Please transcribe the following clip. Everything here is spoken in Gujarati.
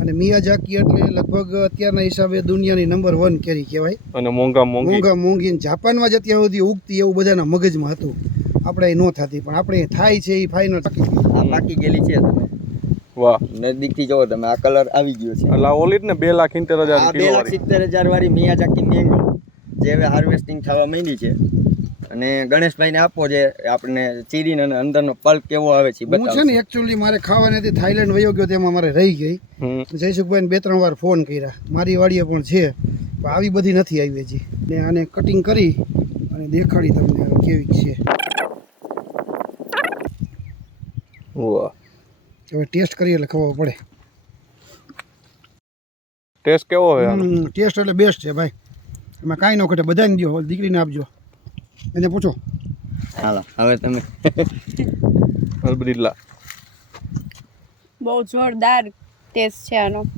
અને મિયાઝાકી એટલે લગભગ અત્યારના હિસાબે દુનિયાની નંબર 1 કેરી કહેવાય અને મોંઘી જાપાનમાં જ અત્યાર સુધી ઉગતી એવું બધાના મગજમાં હતું. આપણે ન થતી પણ આપણે થાય છે એ ફાઇનલ પાકી ગયેલી છે. તમે વાહ નજદીકથી જોવો તમે આ કલર આવી ગયો છે. એટલે ઓલી જ ને 2,70,000 કિલો વાળી 2,70,000 વાળી મિયાઝાકી મેંગો જે હવે હાર્વેસ્ટિંગ થવા માંડી છે. અને ગણેશભાઈને આપો જે આપણે ચીરીને અને અંદરનો પલ્પ કેવો આવે છે હું છે ને એકચ્યુઅલી મારે ખાવાની હતી થાઈલેન્ડ વયો ગયો તેમાં મારે રહી ગઈ. જયસુખભાઈને 2-3 વાર ફોન કર્યા. મારી વાડીએ પણ છે પણ આવી બધી નથી આવી હજી. ને આને કટિંગ કરી અને દેખાડી તમને કેવી છે. વાહ હવે ટેસ્ટ કરીએ એટલે ખબર પડે. ટેસ્ટ કેવો હોય આનો? ટેસ્ટ એટલે બેસ્ટ છે ભાઈ. એમાં કાંઈ ન ઘટે. બધાને દો, દીકરીને આપજો, એને પૂછો. હાલો હવે તમે અલબિલ્લા બહુ જોરદાર ટેસ્ટ છે આનો.